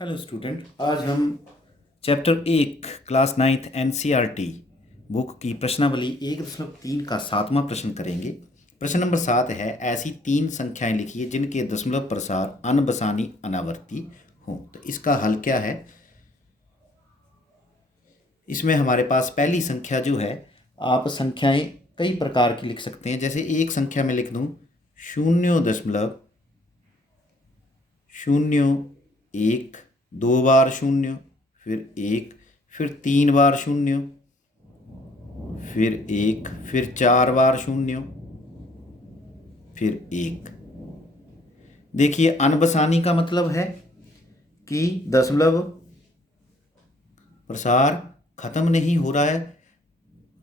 Hello student, आज हम chapter 1 class 9th NCERT book की प्रश्नावली 1.3 का 7वां प्रश्न करेंगे। प्रश्न नंबर 7 है, ऐसी 3 संख्याएं लिखिए जिनके दशमलव प्रसार अनबसानी अनावर्ती हों। तो इसका हल क्या है? इसमें हमारे पास पहली संख्या जो है, आप संख्याएं कई प्रकार की लिख सकते हैं। जैसे एक संख्या में लिख दूं 0.01, 2 बार 0, फिर 1, फिर 3 बार 0, फिर 1, फिर 4 बार 0, फिर 1। देखिए, अनबसानी का मतलब है कि दशमलव प्रसार खत्म नहीं हो रहा है,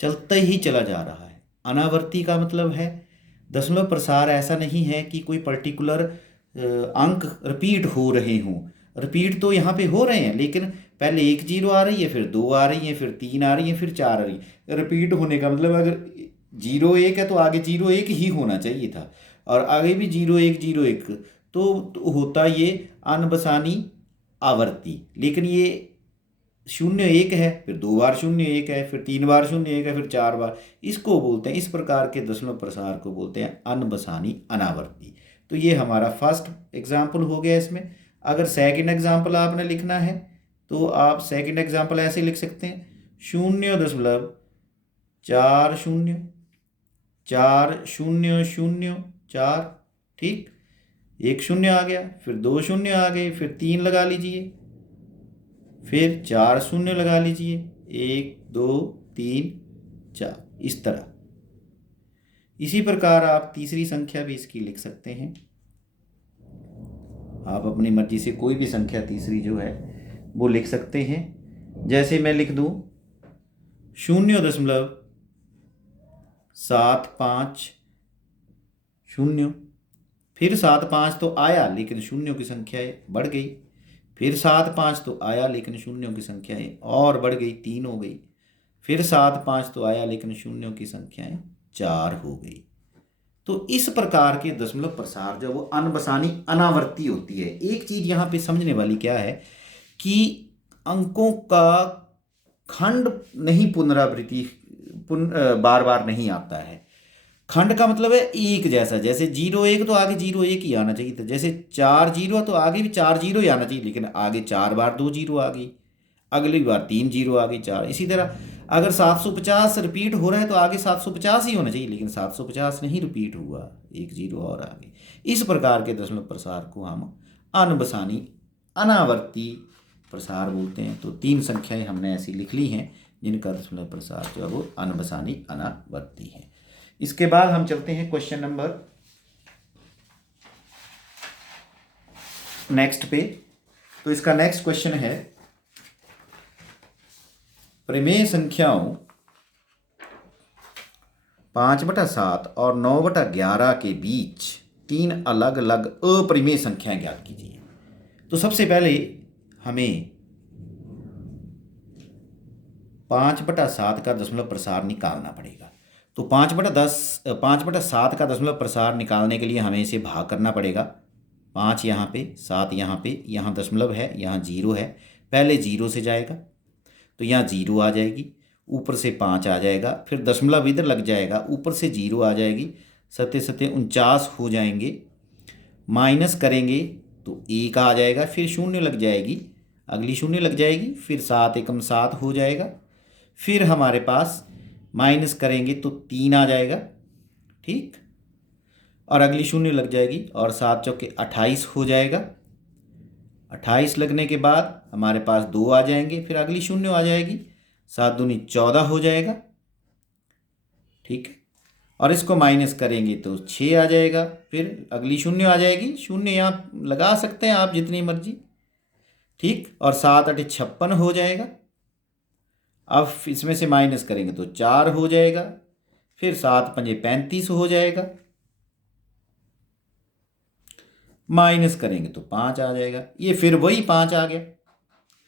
चलते ही चला जा रहा है। अनावर्ती का मतलब है दशमलव प्रसार ऐसा नहीं है कि कोई पर्टिकुलर अंक रिपीट हो रहे हों। रिपीट तो यहाँ पे हो रहे हैं, लेकिन पहले 1 0 आ रही है, फिर 2 आ रही है, फिर 3 आ रही है, फिर 4 आ रही है। रिपीट होने का मतलब अगर 0 1 है तो आगे 0 1 ही होना चाहिए था, और आगे भी 0 1 0 1, तो होता ये अनबसानी आवर्ती। लेकिन ये 0 1 है, फिर 2 बार 0 1 है, फिर 3 बार 0 1 है, फिर 4 बार, इसको बोलते हैं, इस प्रकार के दशमलव प्रसार को बोलते हैं अनबसानी अनावर्ती। तो ये हमारा फर्स्ट एग्जाम्पल हो गया। इसमें अगर सेकंड एग्जाम्पल आपने लिखना है तो आप सेकंड एग्जाम्पल ऐसे लिख सकते हैं 0.40 4004। ठीक, एक 0 आ गया, फिर 2 0 आ गए, फिर 3 लगा लीजिए, फिर 4 0 लगा लीजिए, 1 2 3 4, इस तरह। इसी प्रकार आप तीसरी संख्या भी इसकी लिख सकते हैं। आप अपनी मर्जी से कोई भी संख्या तीसरी जो है वो लिख सकते हैं। जैसे मैं लिख दूं 0.750, फिर 7 5 तो आया लेकिन शून्यों की संख्याएं बढ़ गई, फिर 7 5 तो आया लेकिन शून्यों की संख्याएं और बढ़ गई, 3 हो गई, फिर 7 5 तो आया लेकिन शून्यों की संख्याएं 4 हो गई। तो इस प्रकार के दशमलव प्रसार जो वो अनबसानी अनावर्ती होती है। एक चीज यहाँ पे समझने वाली क्या है कि अंकों का खंड नहीं पुनरावृत्ति बार बार नहीं आता है। खंड का मतलब है एक जैसा, जैसे 0 1 तो आगे 0 1 ही आना चाहिए था, जैसे 4 0 तो आगे भी 4 0 ही आना चाहिए, लेकिन आगे 4 बार 2 0 आ गई, अगली बार 3 0 आ गई, 4। इसी तरह अगर 750 रिपीट हो रहा है तो आगे 750 ही होना चाहिए, लेकिन 750 नहीं रिपीट हुआ, 1 0 और आ गई। इस प्रकार के दशमलव प्रसार को हम अनबसानी अनावर्ती प्रसार बोलते हैं। तो 3 संख्याएं हमने ऐसी लिख ली हैं जिनका दशमलव प्रसार जो है वो अनबसानी अनावर्ती है। इसके बाद हम चलते हैं क्वेश्चन नंबर नेक्स्ट पे। तो इसका नेक्स्ट क्वेश्चन है, प्रमेय संख्याओं 5/7 और 9/11 के बीच 3 अलग अलग अप्रमेय संख्याएं ज्ञात कीजिए। तो सबसे पहले हमें 5/7 का दशमलव प्रसार निकालना पड़ेगा। तो 5/7 का दशमलव प्रसार निकालने के लिए हमें इसे भाग करना पड़ेगा। 5 यहाँ पे, 7 यहाँ पे, यहाँ दशमलव है, यहाँ 0 है। पहले 0 से जाएगा तो यहाँ 0 आ जाएगी, ऊपर से 5 आ जाएगा, फिर दशमलव इधर लग जाएगा, ऊपर से 0 आ जाएगी, 7 7 49 हो जाएंगे। माइनस करेंगे तो 1 आ जाएगा, फिर 0 लग जाएगी, अगली 0 लग जाएगी, फिर 7 एकम 7 हो जाएगा, फिर हमारे पास माइनस करेंगे तो 3 आ जाएगा। ठीक, और अगली 0 लग जाएगी, और 7 चौके 28 हो जाएगा। 28 लगने के बाद हमारे पास 2 आ जाएंगे, फिर अगली 0 आ जाएगी, 7 दूनी 14 हो जाएगा। ठीक है, और इसको माइनस करेंगे तो 6 आ जाएगा, फिर अगली 0 आ जाएगी। 0 यहाँ लगा सकते हैं आप जितनी मर्जी। ठीक, और 7 8 56 हो जाएगा। अब इसमें से माइनस करेंगे तो 4 हो जाएगा, फिर 7 5 35 हो जाएगा, माइनस करेंगे तो 5 आ जाएगा। ये फिर वही 5 आ गया,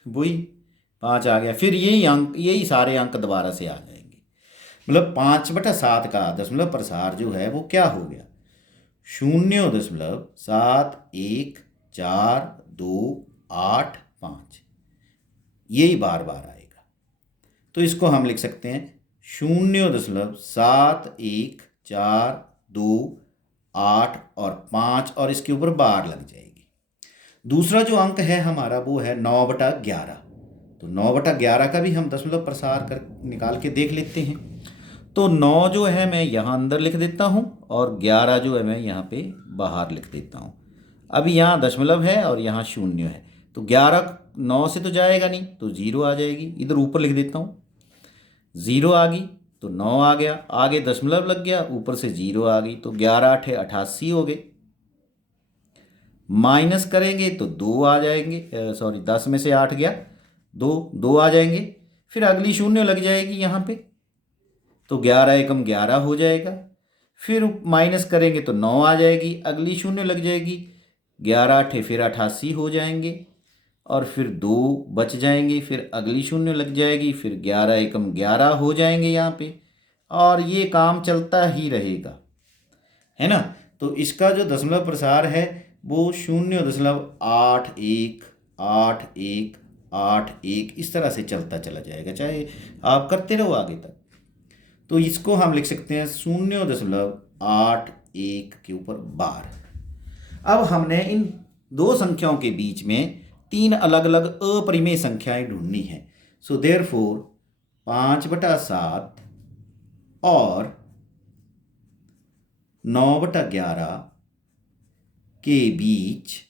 वही 5 आ गया, फिर यही सारे अंक दोबारा से आ जाएंगे। मतलब 5/7 का दशमलव प्रसार जो है वो क्या हो गया, 0.71428 5, यही बार बार आएगा। तो इसको हम लिख सकते हैं 0.7142 और 5 और इसके ऊपर बार लग जाएगी। दूसरा जो अंक है हमारा वो है 9/11। तो 9/11 का भी हम दशमलव प्रसार कर निकाल के देख लेते हैं। तो 9 जो है मैं यहाँ अंदर लिख देता हूँ और 11 जो है मैं यहाँ पे बाहर लिख देता हूँ। अभी यहाँ दशमलव है और यहाँ शून्य है, तो 11 9 से तो जाएगा नहीं, तो 0 आ जाएगी। इधर ऊपर लिख देता हूँ, 0 आ गई तो 9 आ गया, आगे दशमलव लग गया, ऊपर से 0 आ गई, तो 11 8 88 हो गए। माइनस करेंगे तो 2 आ जाएंगे, सॉरी 10 में से 8 गया, 2 आ जाएंगे। फिर अगली शून्य लग जाएगी यहाँ पे, तो 11 एकम 11 हो जाएगा। फिर माइनस करेंगे तो 9 आ जाएगी, अगली शून्य लग जाएगी, 11 8 फिर 88 हो जाएंगे और फिर 2 बच जाएंगे, फिर अगली शून्य लग जाएगी, फिर 11 एकम 11 हो जाएंगे यहाँ पे, और ये काम चलता ही रहेगा, है ना। तो इसका जो दशमलव प्रसार है वो 0.818181 इस तरह से चलता चला जाएगा, चाहे आप करते रहो आगे तक। तो इसको हम लिख सकते हैं 0.81 के ऊपर बार। अब हमने इन दो संख्याओं के बीच में 3 अलग अलग अपरिमेय संख्याएं ढूंढनी है। सो देयरफॉर 5/7 और 9/11 के बीच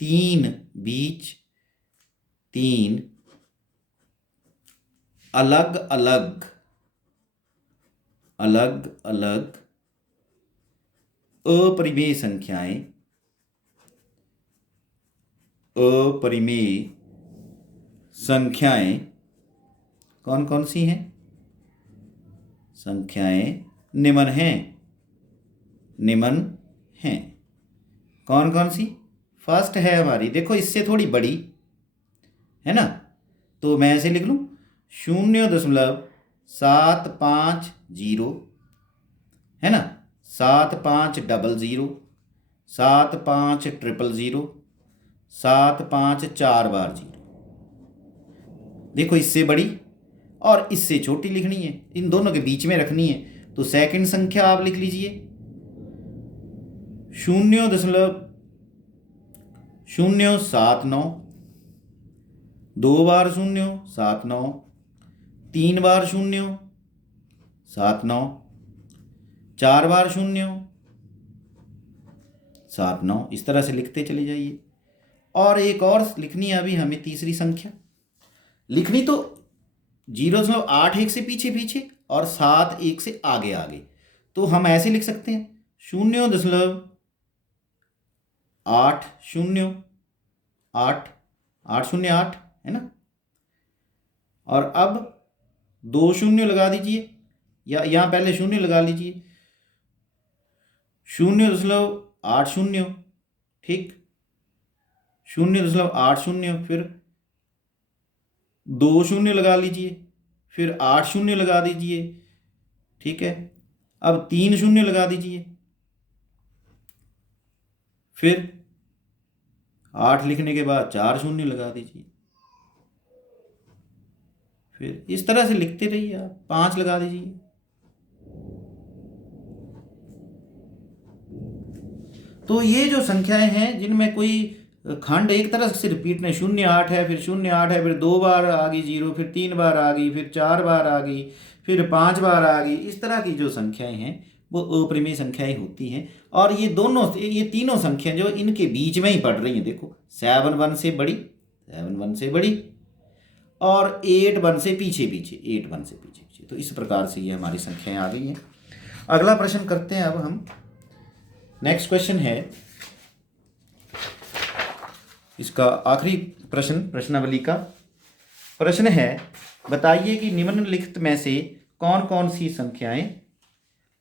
तीन अलग अलग अपरिमेय संख्याएं कौन कौन सी हैं? संख्याएं निम्न हैं। कौन कौन सी? फर्स्ट है हमारी, देखो इससे थोड़ी बड़ी है ना, तो मैं ऐसे लिख लूँ 0.750 है ना, 7500, 75000, 7 5 4 बार 0। देखो इससे बड़ी और इससे छोटी लिखनी है, इन दोनों के बीच में रखनी है, तो सेकंड संख्या आप लिख लीजिए 0.079, 2 बार 0 7 9, 3 बार 0 7 9, 4 बार 0 7 9, इस तरह से लिखते चले जाइए। और एक और लिखनी है अभी हमें, तीसरी संख्या लिखनी, तो 0.81 से पीछे और 7 1 से आगे, तो हम ऐसे लिख सकते हैं 0.808 है ना। और अब 2 शून्य लगा दीजिए, या यहाँ पहले शून्य लगा लीजिए, 0.80, ठीक, 0.80, फिर 2 शून्य लगा लीजिए, फिर 8 शून्य लगा दीजिए, ठीक है। अब 3 शून्य लगा दीजिए, फिर 8 लिखने के बाद 4 शून्य लगा दीजिए, फिर इस तरह से लिखते रहिए आप, 5 लगा दीजिए। तो ये जो संख्याएं हैं जिनमें कोई खंड एक तरह से रिपीट नहीं, 0.8 है, फिर 0.8 है, फिर 2 बार आ गई 0, फिर 3 बार आ गई, फिर 4 बार आ गई, फिर 5 बार आ गई, इस तरह की जो संख्याएं हैं वो अपरिमेय संख्याएं होती हैं। और ये तीनों संख्याएं जो इनके बीच में ही पड़ रही हैं, देखो 7 1 से बड़ी, 7 1 से बड़ी, और 8 1 से पीछे, 8 1 से पीछे। तो इस प्रकार से ये हमारी संख्याएं आ गई हैं। अगला प्रश्न करते हैं अब हम। नेक्स्ट क्वेश्चन है, इसका आखिरी प्रश्न प्रश्नावली का प्रश्न है, बताइए कि निम्नलिखित में से कौन कौन सी संख्याएं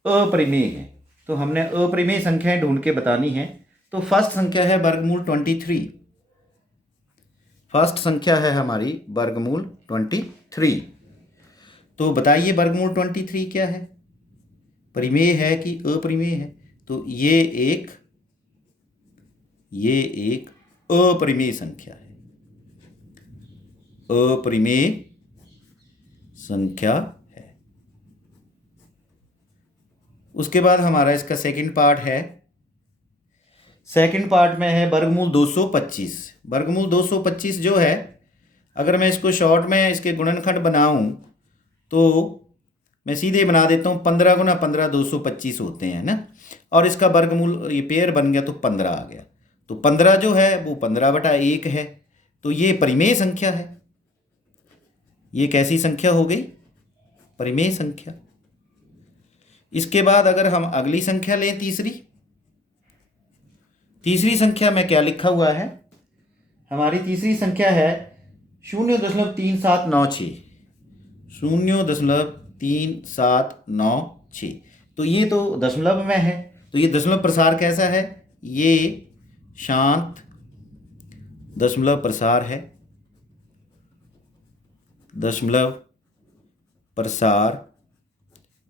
अपरिमेय हैं। तो हमने अपरिमेय संख्याएं ढूंढ के बतानी है। तो फर्स्ट संख्या है वर्गमूल 23। फर्स्ट संख्या है हमारी वर्गमूल 23। तो बताइए वर्गमूल 23 क्या है, परिमेय है कि अपरिमेय है। तो ये ये एक अपरिमेय संख्या है, अपरिमेय संख्या है। उसके बाद हमारा इसका सेकंड पार्ट है। सेकंड पार्ट में है वर्गमूल 225। वर्गमूल 225 जो है, अगर मैं इसको शॉर्ट में इसके गुणनखंड बनाऊं तो मैं सीधे बना देता हूँ, 15 गुना 15 225 होते हैं ना, और इसका वर्गमूल ये पेयर बन गया तो 15 आ गया। तो 15 जो है वो 15/1 है, तो ये परिमेय संख्या है। ये कैसी संख्या हो गई? परिमेय संख्या। इसके बाद अगर हम अगली संख्या लें, तीसरी संख्या में क्या लिखा हुआ है? हमारी तीसरी संख्या है 0.3796, 0.3796। तो ये तो दशमलव में है, तो ये दशमलव प्रसार कैसा है? ये शांत दशमलव प्रसार है, दशमलव प्रसार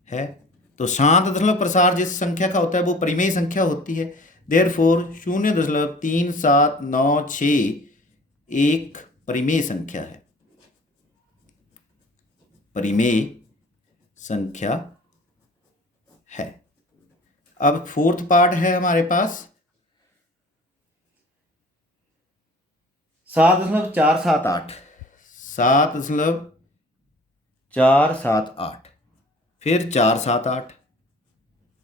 है। तो शांत दशमलव प्रसार जिस संख्या का होता है वो परिमेय संख्या होती है। देयरफॉर 0.3796 एक परिमेय संख्या है, परिमेय संख्या है। अब फोर्थ पार्ट है हमारे पास 7.478, 7.478, फिर 478।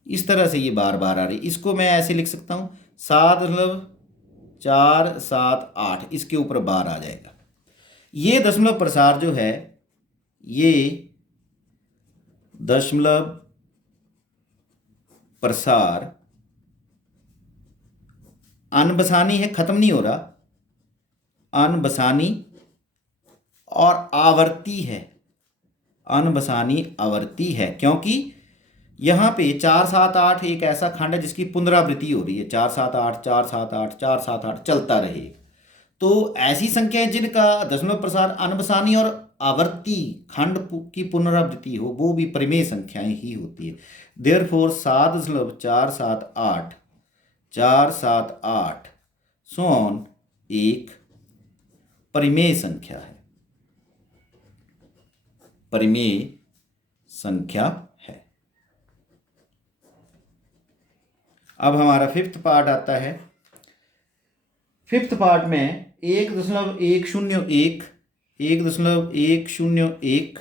इस तरह से ये बार बार आ रही। इसको मैं ऐसे लिख सकता हूँ 7.478, इसके ऊपर बार आ जाएगा। ये दशमलव प्रसार जो है, ये दशमलव प्रसार अनबसानी है, खत्म नहीं हो रहा, अनबसानी और आवर्ती है, अनबसानी आवर्ती है, क्योंकि यहाँ पे 478 एक ऐसा खंड है जिसकी पुनरावृत्ति हो रही है, 478 478 478 चलता रहे। तो ऐसी संख्याएं जिनका दशमलव प्रसार अनबसानी और आवर्ती खंड की पुनरावृत्ति हो, वो भी परिमेय संख्याएं ही होती है। देयरफॉर 7.478 478 सोन एक परिमेय संख्या है, परिमेय संख्या है। अब हमारा फिफ्थ पार्ट आता है। फिफ्थ पार्ट में 1.101, 1.101,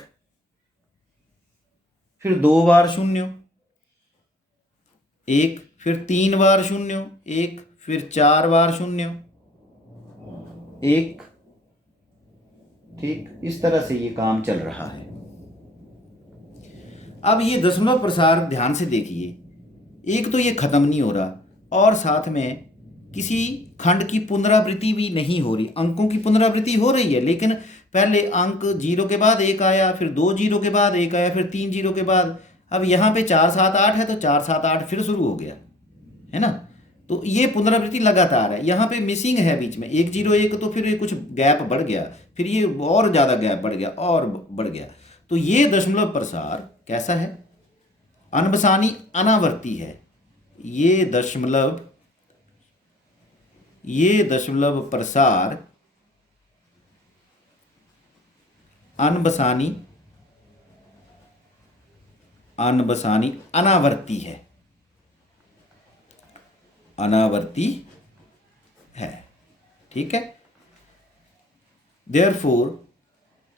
फिर 2 बार 0 1, फिर 3 बार 0 1, फिर 4 बार 0 1। ठीक, इस तरह से ये काम चल रहा है। अब ये दशमलव प्रसार ध्यान से देखिए, एक तो ये खत्म नहीं हो रहा और साथ में किसी खंड की पुनरावृत्ति भी नहीं हो रही। अंकों की पुनरावृत्ति हो रही है, लेकिन पहले अंक 0 के बाद 1 आया, फिर 2 0 के बाद 1 आया, फिर 3 0 के बाद, अब यहाँ पे 478 है तो 478 फिर शुरू हो गया है ना। तो ये पुनरावृत्ति लगातार है। यहाँ पे मिसिंग है बीच में 101, तो फिर ये कुछ गैप बढ़ गया, फिर ये और ज़्यादा गैप बढ़ गया और बढ़ गया। तो ये दशमलव प्रसार कैसा है? अनबसानी अनावर्ती है। ये दशमलव प्रसार अनबसानी अनावर्ती है, अनावर्ती है। ठीक है। Therefore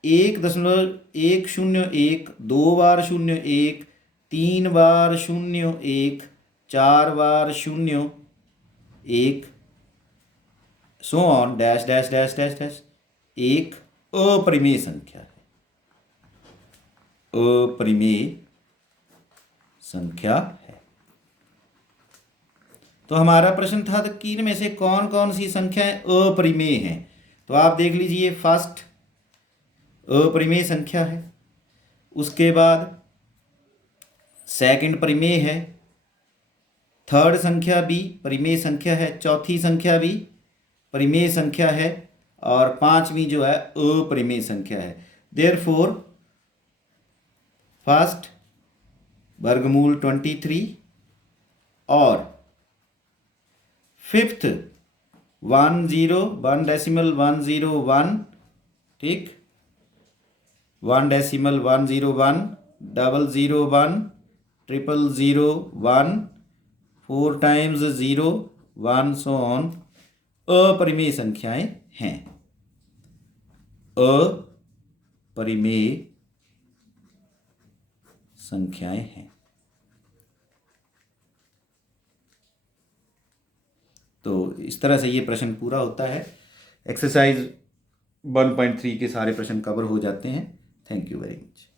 1.101, 2 bar 0 1, 3 bar 0 1, 4 bar 0 1, so on dash dash dash dash dash, एक अपरिमेय संख्या है, अपरिमेय संख्या है। तो हमारा प्रश्न था कि इनमें से कौन कौन सी संख्याएं अपरिमेय हैं। तो आप देख लीजिए, फर्स्ट अपरिमेय संख्या है, उसके बाद सेकंड परिमेय है, थर्ड संख्या भी परिमेय संख्या है, चौथी संख्या भी परिमेय संख्या है, और पांचवी जो है अपरिमेय संख्या है। देयरफॉर फर्स्ट वर्गमूल 23 और फिफ्थ 1.101, ठीक, 1.101, 001, 000, 4 times 0, 1 so on, अपरिमेय संख्याएं हैं। अपरिमेय संख्याएं हैं। तो इस तरह से ये प्रश्न पूरा होता है। एक्सरसाइज 1.3 के सारे प्रश्न कवर हो जाते हैं। Thank you very much.